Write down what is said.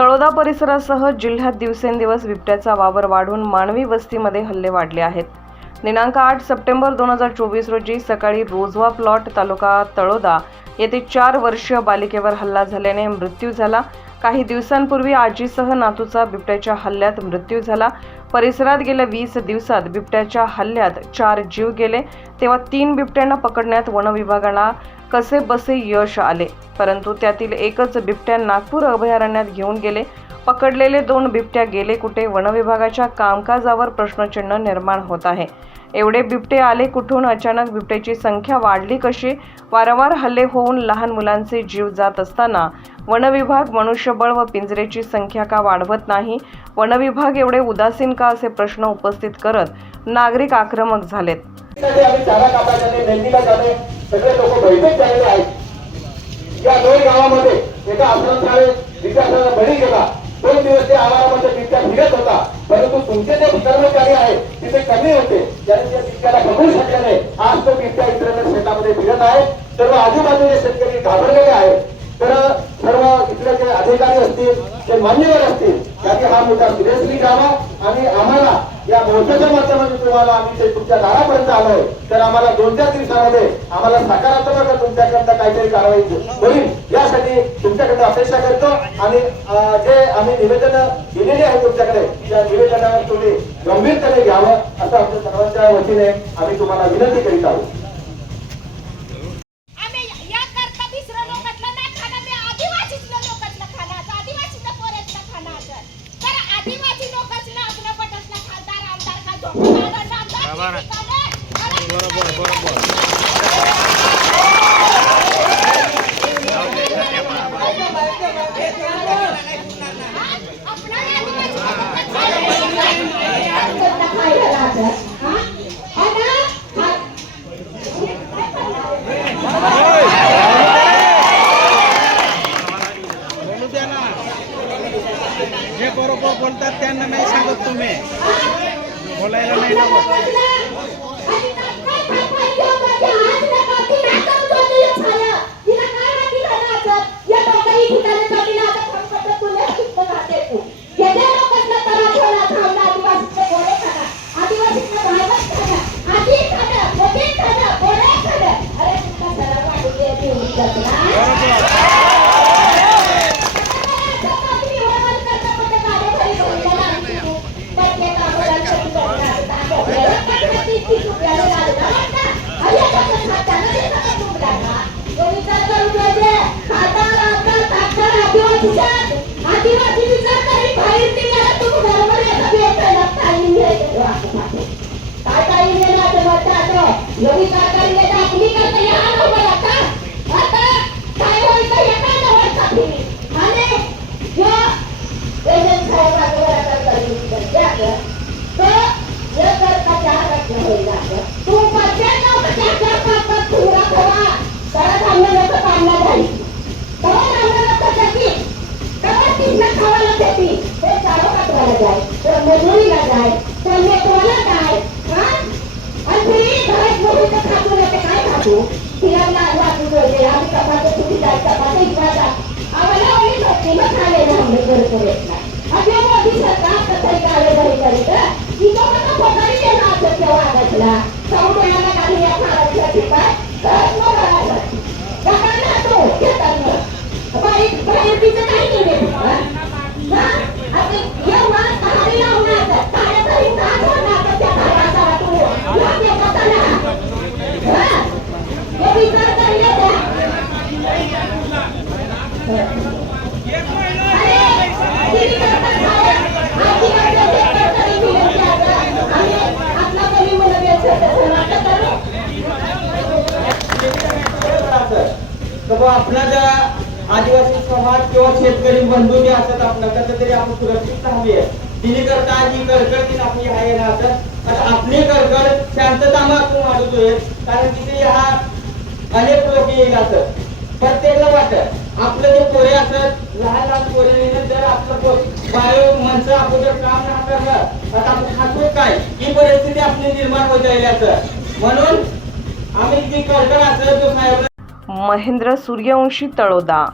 तळोदा परिसरासह जिल्ह्यात दिवसेंदिवस बिबट्याचा वावर वाढून मानवी वस्तीमध्ये हल्ले वाढले आहेत. दिनांक आठ सप्टेंबर दोन हजार चोवीस रोजी सकाळी रोजवा प्लॉट तालुका तळोदा येथे चार वर्षीय बालिकेवर हल्ला झाल्याने मृत्यू झाला. काही दिवसांपूर्वी आजीसह नातूचा बिबट्याच्या हल्ल्यात मृत्यू झाला. परिसरात गेल्या वीस दिवसात बिबट्याच्या हल्ल्यात चार जीव गेले. तेव्हा तीन बिबट्यांना पकडण्यात वनविभागाला कसे बसे यश आले? परंतु त्यातील एकच बिबट्या नागपूर अभयारण्यात घेऊन गेले. पकडलेले दोन बिबट्या गेले कुठे? वनविभागाच्या कामकाजावर प्रश्नचिन्ह निर्माण होत आहे. एवढे बिबटे आले कुठून? अचानक बिबट्याची संख्या वाढली कशी? वारंवार हल्ले होऊन लहान मुलांचे जीव जात असताना वनविभाग मनुष्यबळ व पिंजरेची संख्या का वाढवत नाही? वनविभाग एवढे उदासीन का असे प्रश्न उपस्थित करत नागरिक आक्रमक झालेत? सगळे लोक भयभीत झालेले आहेत. या दोन गावामध्ये एका आश्रमशाळे विद्यार्थ्यांना बळी गेला. दोन दिवस त्या आवारामध्ये बिबट्या फिरत होता. परंतु तुमचे जे कर्मचारी आहेत तिथे कमी होते त्यांनी त्या बिबट्याला बघू शकले नाही आज तो बिबट्या इतरांच्या शेतामध्ये फिरत आहे. सर्व आजूबाजूचे शेतकरी घाबरलेले आहेत. तर सर्व इथले जे अधिकारी असतील जे मान्यवर असतील त्यांनी हा मुद्दा सिरियसली घ्यावा आणि आम्हाला या मोर्चाच्या माध्यमातून तुम्हाला आम्ही ते तुमच्या दारापर्यंत आलोय तर आम्हाला दोन चार दिवसामध्ये आम्हाला सकारात्मक तुमच्याकडनं काहीतरी कारवाई होईल. यासाठी तुमच्याकडे अपेक्षा करतो आणि जे आम्ही निवेदन दिलेली आहे तुमच्याकडे त्या निवेदनावर तुम्ही गंभीरतेने घ्यावं असं आमच्या सर्वांच्या वतीने आम्ही तुम्हाला विनंती करीत आहोत. जे बरोबर बोलतात त्यांना नाही सांगत तुम्ही. बोलायला नाही लावत માત્ર નવી સરકાર ओळी होती मग करत नाही. अशा मोदी सरकार कसं कार्यवाही करीत तिथं मला पगारी देणार असं तेव्हा आगायला समुदायाला काही या खाण्यासाठी काय? तर मग घरासाठी. तो घेतात बाहेर बाहेर तिचं नाही देत हा? आता एवढा सहारी लावणार काय तरी नाच होणार त्या घराचा तू या देवताला हा? हे विचार करूया त्या तर आपला ज्या आदिवासी समाज किंवा शेतकरी बंधू जे असतात आपला कसं तरी आपण सुरक्षित हवी तिने करता जी कळकळती आपली आहे ना असत आता आपली कळकळ शांतता आपण वाढवतोय. कारण तिथे हा अनेक लोक येईल असत प्रत्येकला वाटत आपलं जे पोरे असत लहान लहान पोरे जर आपलं बायो माणसं आपण जर काम नाही करणार आता आपण खातो काय? ही परिस्थिती आपली निर्माण होत जाईल असं म्हणून आम्ही जी कळकळ असत जो साहेब महेंद्र सूर्यवंशी तळोदा.